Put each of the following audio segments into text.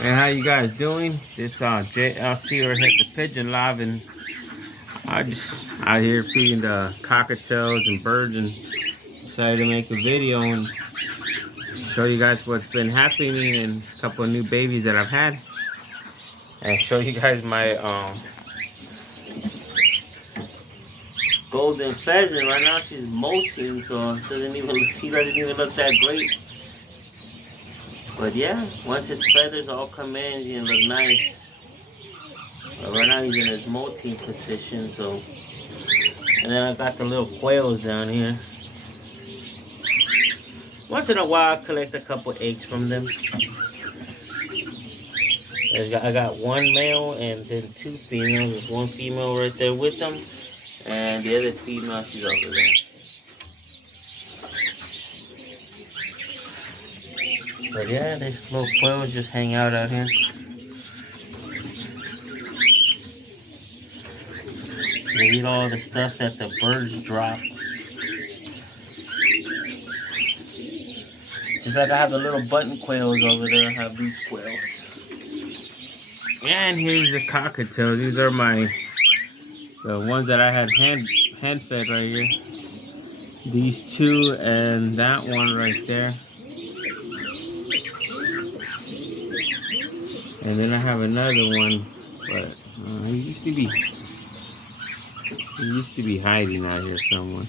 And how you guys doing? This JLC or Hit the Pigeon Live, and I just out here feeding the cockatiels and birds, and decided to make a video and show you guys what's been happening and a couple of new babies that I've had, and show you guys my golden pheasant. Right now she's molting, so she doesn't even look that great. But yeah, once his feathers all come in, he's gonna look nice. But right now he's in his molting position, so. And then I got the little quails down here. Once in a while I collect a couple eggs from them. I got one male and then two females. There's one female right there with them. And the other female, she's over there. But yeah, these little quails just hang out here. They eat all the stuff that the birds drop. Just like I have the little button quails over there, I have these quails. And here's the cockatiels. These are the ones that I had hand fed right here. These two and that one right there. And then I have another one, but he used to be hiding out here somewhere.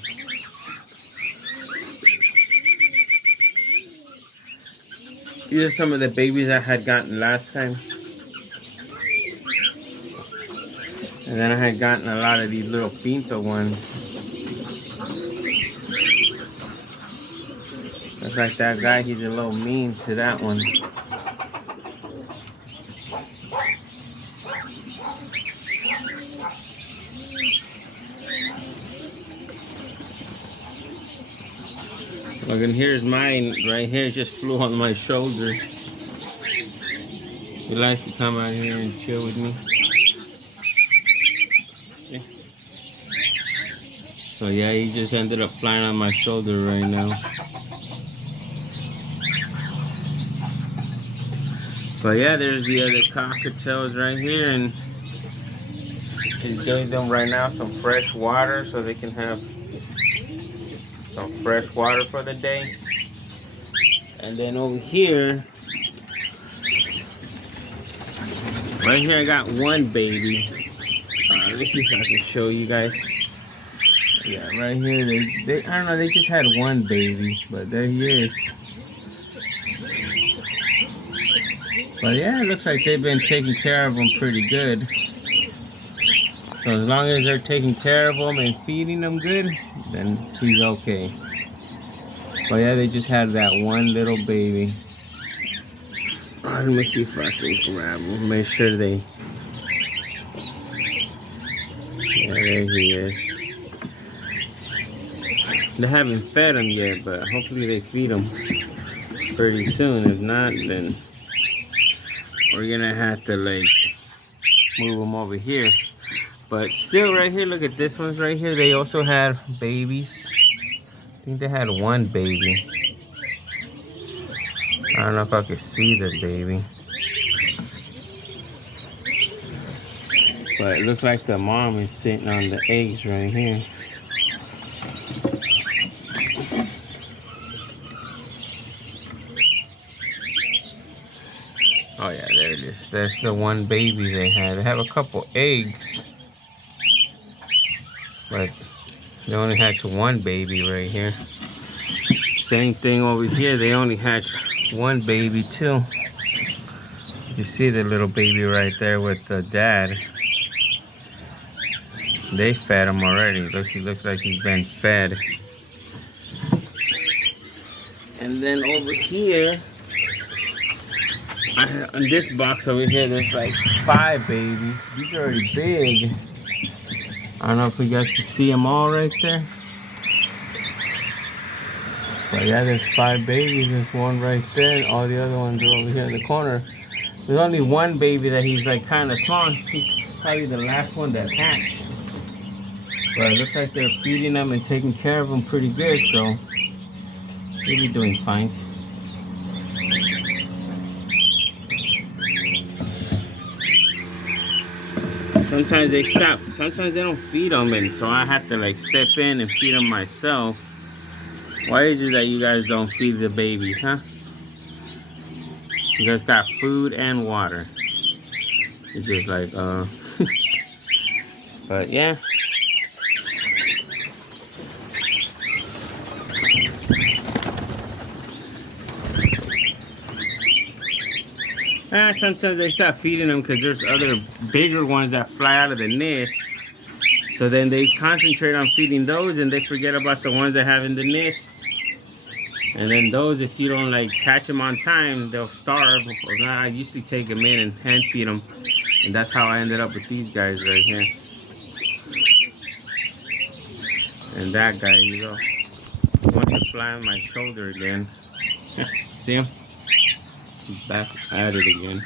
These are some of the babies I had gotten last time. And then I had gotten a lot of these little pinto ones. Looks like that guy, he's a little mean to that one. Look, and here's mine right here. It just flew on my shoulder. He likes to come out here and chill with me. See? So yeah, he just ended up flying on my shoulder right now. So yeah, there's the other cockatiels right here, and just gave them right now some fresh water so they can have some fresh water for the day. And then over here, right here I got one baby. Let me see if I can show you guys. Yeah, right here they I don't know, they just had one baby, but there he is. But yeah, it looks like they've been taking care of him pretty good. So as long as they're taking care of him and feeding them good, then he's okay. But yeah, they just had that one little baby. Let me see if I can grab him. Make sure they... Yeah, there he is. They haven't fed him yet, but hopefully they feed him pretty soon. If not, then we're gonna have to like move him over here. But still right here, look at this one's right here. They also had babies. I think they had one baby. I don't know if I could see the baby. But it looks like the mom is sitting on the eggs right here. Oh yeah, there it is. That's the one baby they had. They have a couple eggs, but they only hatched one baby right here. Same thing over here. They only hatched one baby too. You see the little baby right there with the dad. They fed him already. Look, he looks like he's been fed. And then over here, on this box over here, there's like 5 babies. These are already big. I don't know if you guys can see them all right there. But yeah, there's 5 babies. There's one right there, and all the other ones are over here in the corner. There's only one baby that he's like kind of small. He's probably the last one that hatched. But it looks like they're feeding them and taking care of them pretty good, so he'll be doing fine. sometimes they stop. Sometimes they don't feed them, and so I have to like step in and feed them myself. Why is it that you guys don't feed the babies, huh? You guys got food and water. It's just like, but yeah. Sometimes they stop feeding them because there's other bigger ones that fly out of the nest. So then they concentrate on feeding those and they forget about the ones that have in the nest. And then those, if you don't like catch them on time, they'll starve. Or not, I usually take them in and hand feed them. And that's how I ended up with these guys right here. And that guy, you know, he wants to fly on my shoulder again. See him? He's back at it again.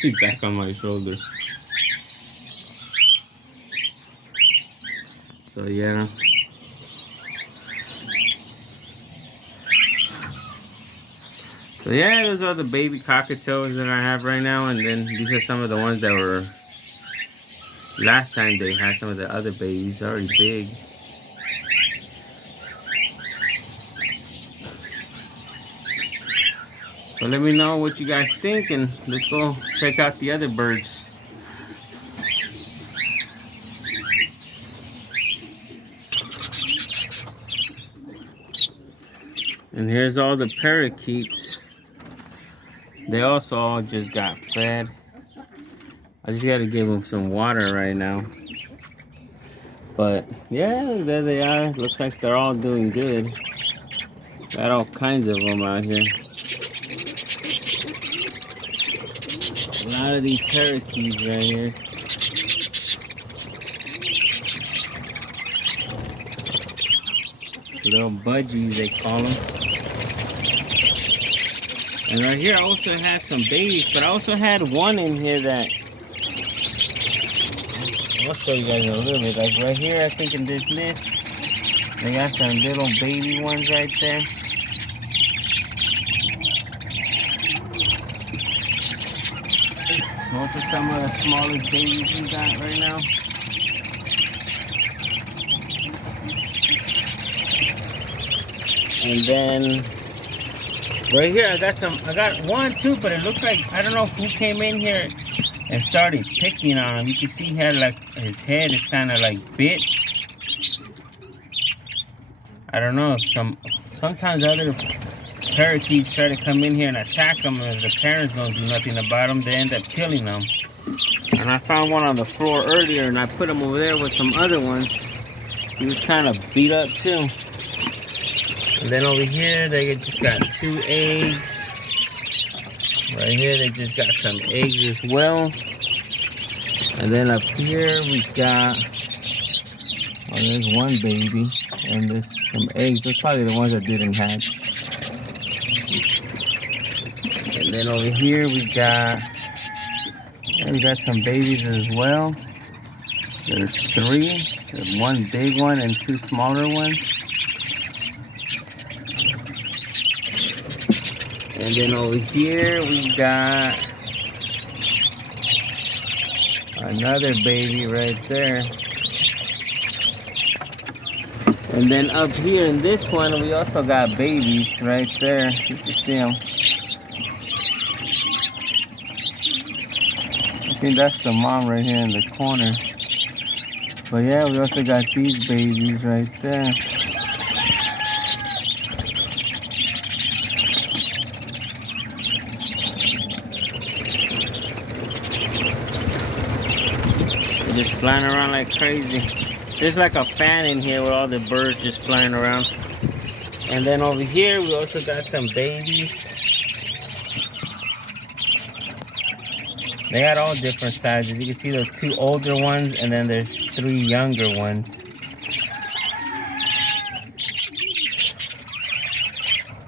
He's back on my shoulder. So yeah. So yeah, those are the baby cockatoos that I have right now, and then these are some of the ones that were last time they had some of the other babies. They're already big. So let me know what you guys think, and let's go check out the other birds. And here's all the parakeets. They also all just got fed. I just gotta give them some water right now. But yeah, there they are. Looks like they're all doing good. Got all kinds of them out here. A lot of these parakeets right here. Little budgies, they call them. And right here I also had some babies, but I also had one in here that I'll show you guys in a little bit. Like right here, I think in this nest, they got some little baby ones right there. Those are some of the smallest babies we got right now. And then right here I got one too, but it looks like, I don't know who came in here and started picking on him. You can see he had like, his head is kind of like bit. I don't know if sometimes other parakeets try to come in here and attack them, and the parents don't do nothing about them, they end up killing them. And I found one on the floor earlier, and I put him over there with some other ones. He was kind of beat up too. And then over here, they just got 2 eggs. Right here, they just got some eggs as well. And then up here, we got, oh, there's one baby. And there's some eggs. Those probably the ones that didn't hatch. And then over here, we got some babies as well. There's 3. There's one big one and 2 smaller ones. And then over here we got another baby right there. And then up here in this one we also got babies right there. You can see them. I think that's the mom right here in the corner. But yeah, we also got these babies right there. Just flying around like crazy. There's like a fan in here with all the birds just flying around. And then over here we also got some babies. They got all different sizes. You can see those 2 older ones, and then there's 3 younger ones.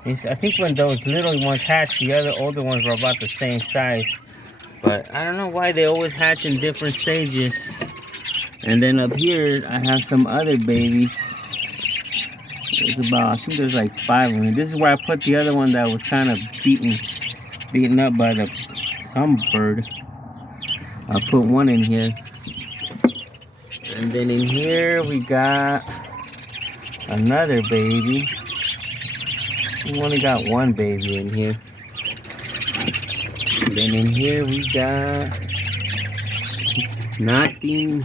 I think when those little ones hatched, the other older ones were about the same size. But I don't know why they always hatch in different stages. And then up here, I have some other babies. There's about, I think there's like 5 of them. This is where I put the other one that was kind of beaten up by some bird. I put one in here. And then in here we got another baby. We only got one baby in here. And then in here we got nothing.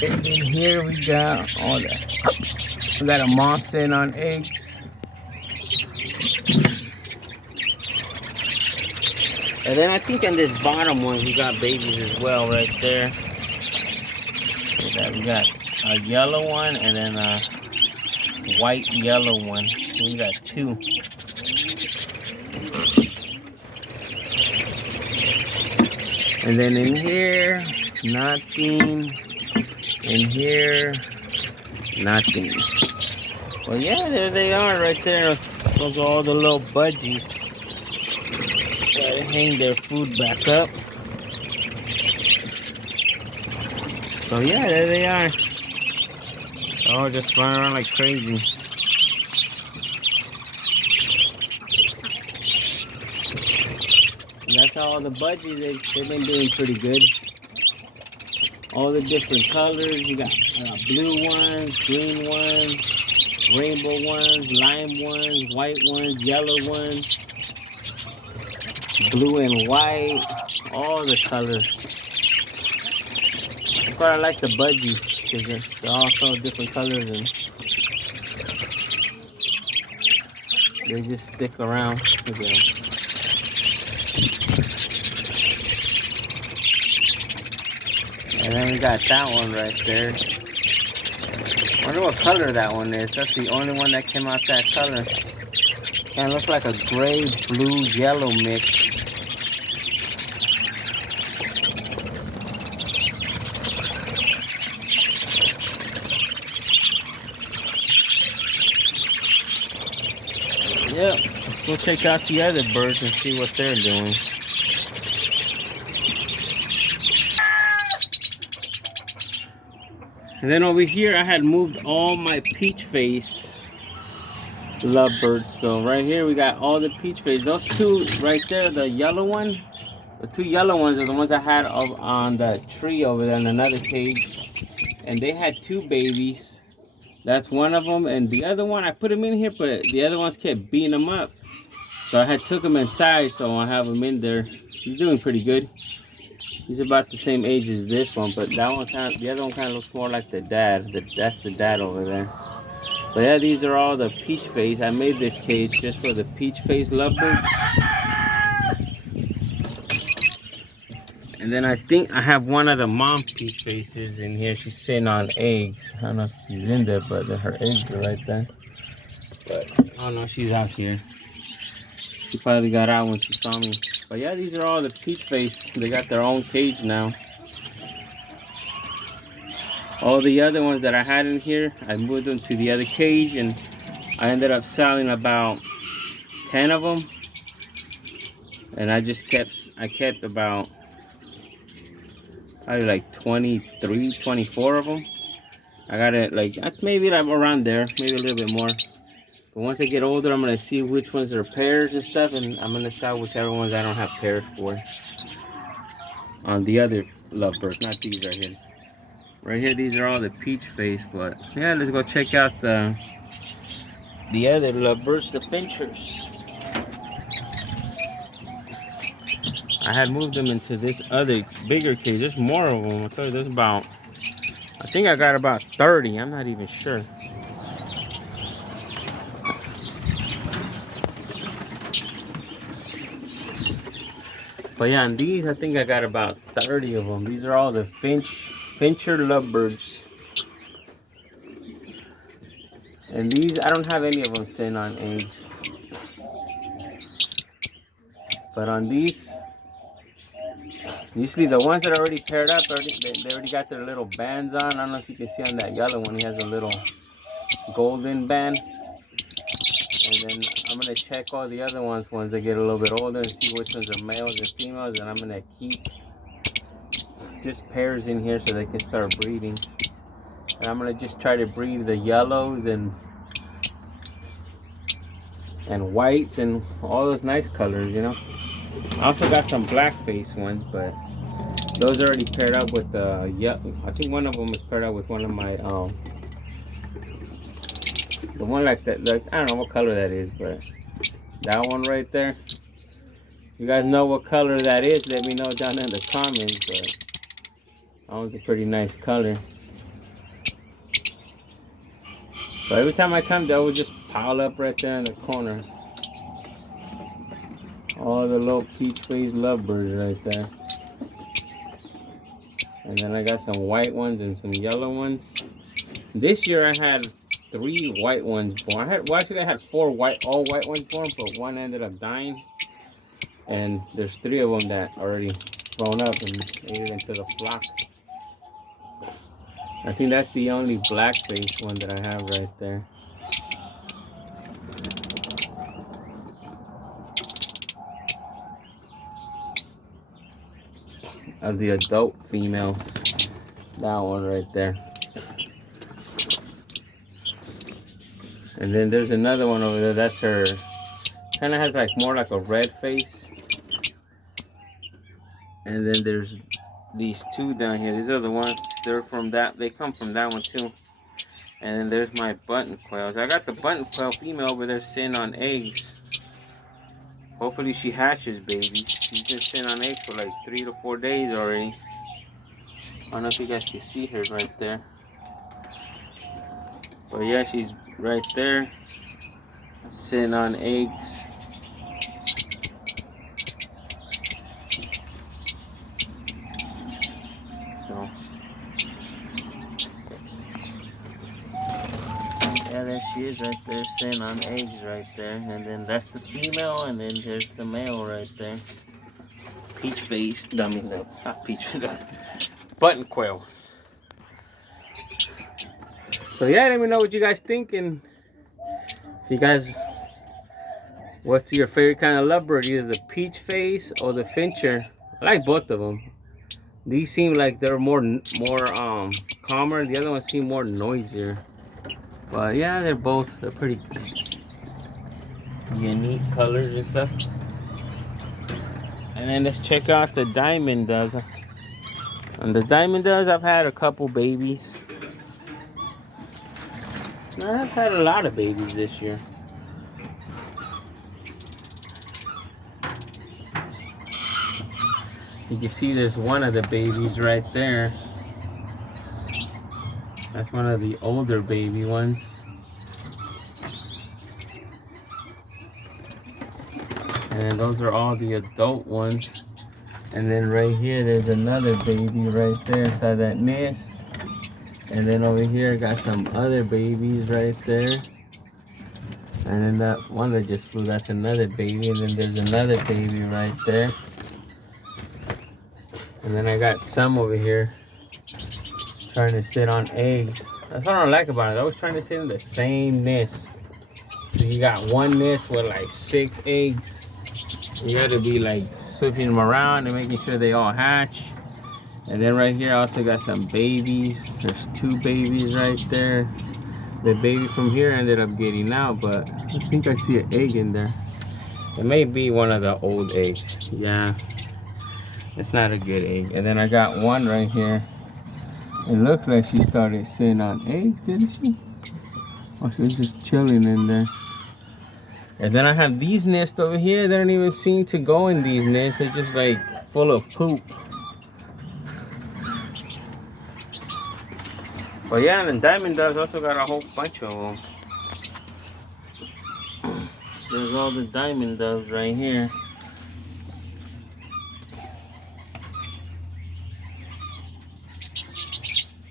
And then here we got all that. We got a mom sitting on eggs. And then I think in this bottom one we got babies as well right there. We got a yellow one and then a white yellow one. We got two. And then in here, nothing. In here, nothing. Well, yeah, there they are right there. Those are all the little budgies. Gotta hang their food back up. So yeah, there they are. Oh, just running around like crazy. And that's all the budgies. They've been doing pretty good. All the different colors. You got blue ones, green ones, rainbow ones, lime ones, white ones, yellow ones, blue and white. All the colors. That's why I like the budgies, because they're all so different colors and they just stick around. Look at them. And then we got that one right there. I wonder what color that one is. That's the only one that came out that color. Kind of looks like a gray, blue, yellow mix. Yep, let's go check out the other birds and see what they're doing. And then over here, I had moved all my Peachface lovebirds. So right here, we got all the Peachface. Those two right there, the yellow one, the two yellow ones are the ones I had on the tree over there in another cage. And they had two babies. That's one of them. And the other one, I put him in here, but the other ones kept beating them up. So I had took him inside, so I have him in there. He's doing pretty good. He's about the same age as this one, but that one the other one kind of looks more like the dad. That's the dad over there. But yeah, these are all the Peachface. I made this cage just for the Peachface lovebirds. And then I think I have one of the mom Peachfaces in here. She's sitting on eggs. I don't know if she's in there, but her eggs are right there. But oh no, she's out here. She probably got out when she saw me. But yeah, these are all the Peachface. They got their own cage now. All the other ones that I had in here, I moved them to the other cage, and I ended up selling about 10 of them. And I kept about probably like 23, 24 of them. I got it like maybe like around there, maybe a little bit more. But once they get older, I'm gonna see which ones are pairs and stuff, and I'm gonna sell whichever ones I don't have pairs for. On the other lovebirds, not these right here. Right here, these are all the Peachface. But yeah, let's go check out the other lovebirds, the Finches. I had moved them into this other bigger cage. There's more of them. I thought there's about, I think I got about 30. I'm not even sure. But yeah, on these, I think I got about 30 of them. These are all the Fincher lovebirds. And these, I don't have any of them sitting on eggs. But on these, usually the ones that are already paired up, they already got their little bands on. I don't know if you can see on that yellow one, he has a little golden band. And then I'm gonna check all the other ones once they get a little bit older and see which ones are males and females. And I'm gonna keep just pairs in here so they can start breeding. And I'm gonna just try to breed the yellows and whites and all those nice colors, you know. I also got some black face ones, but Those are already paired up with the I think one of them is paired up with one of my the one like that. Like I don't know what color that is, but that one right there. You guys know what color that is? Let me know down in the comments. But that one's a pretty nice color. But every time I come, they would just pile up right there in the corner. All the little Peachface lovebirds right there. And then I got some white ones and some yellow ones. This year I had 3 white ones born. Actually I had 4 all white ones born, but one ended up dying. And there's 3 of them that already grown up and made it into the flock. I think that's the only black face one that I have right there. Of the adult females. That one right there. And then there's another one over there. That's her. Kind of has like more like a red face. And then there's these 2 down here. These are the ones. They're from that. They come from that one too. And then there's my button quails. I got the button quail female over there sitting on eggs. Hopefully she hatches babies. She's been sitting on eggs for like 3 to 4 days already. I don't know if you guys can see her right there. But yeah, she's right there. Sitting on eggs. So yeah, there she is right there, sitting on eggs right there. And then that's the female, and then there's the male right there. Peachface, I mean, no, not Peachface, button quails. So yeah, let me know what you guys think, and if you guys, what's your favorite kind of lovebird, either the Peachface or the Fincher? I like both of them. These seem like they're more calmer. The other ones seem more noisier. But yeah, they're pretty unique colors and stuff. And then let's check out the diamond doves. And the diamond doves, I've had a couple babies. I've had a lot of babies this year. You can see there's one of the babies right there. That's one of the older baby ones. And those are all the adult ones. And then right here, there's another baby right there inside that nest. And then over here, got some other babies right there. And then that one that just flew, that's another baby. And then there's another baby right there. And then I got some over here trying to sit on eggs. That's what I don't like about it. I was trying to sit in the same nest. So you got one nest with like 6 eggs. You got to be like switching them around and making sure they all hatch. And then right here I also got some babies. There's 2 babies right there. The baby from here ended up getting out, but I think I see an egg in there. It may be one of the old eggs. Yeah, it's not a good egg. And then I got one right here. It looked like she started sitting on eggs, didn't she? Or she was just chilling in there. And then I have these nests over here. They don't even seem to go in these nests. They're just like full of poop. But yeah, and then diamond doves also got a whole bunch of them. There's all the diamond doves right here.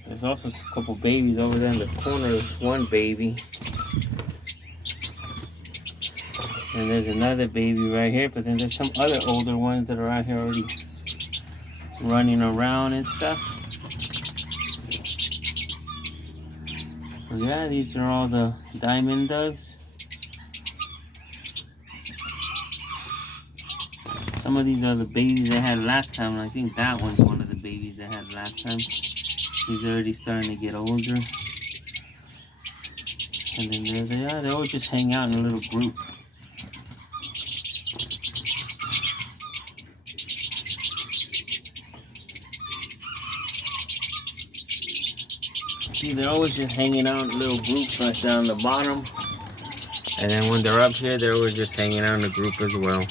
There's also a couple babies over there in the corner. There's one baby. And there's another baby right here. But then there's some other older ones that are out here already running around and stuff. So yeah, these are all the diamond doves. Some of these are the babies they had last time. And I think that one's one of the babies they had last time. He's already starting to get older. And then there they are. They always just hang out in a little group. See, they're always just hanging out in little groups right down the bottom. And then when they're up here, they're always just hanging out in a group as well.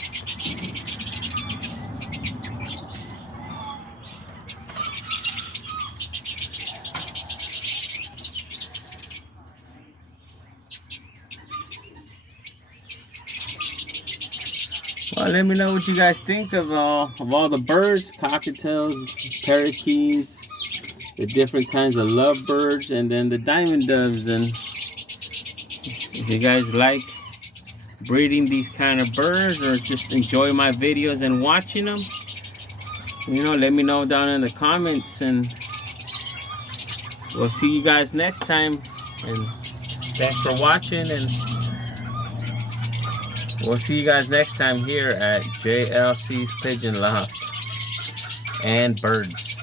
Well, let me know what you guys think of all the birds, cockatiels, parakeets, the different kinds of lovebirds, and then the diamond doves. And if you guys like breeding these kind of birds or just enjoy my videos and watching them, you know, let me know down in the comments, and we'll see you guys next time. And thanks for watching, and we'll see you guys next time here at JLC's Pigeon Loft and Birds.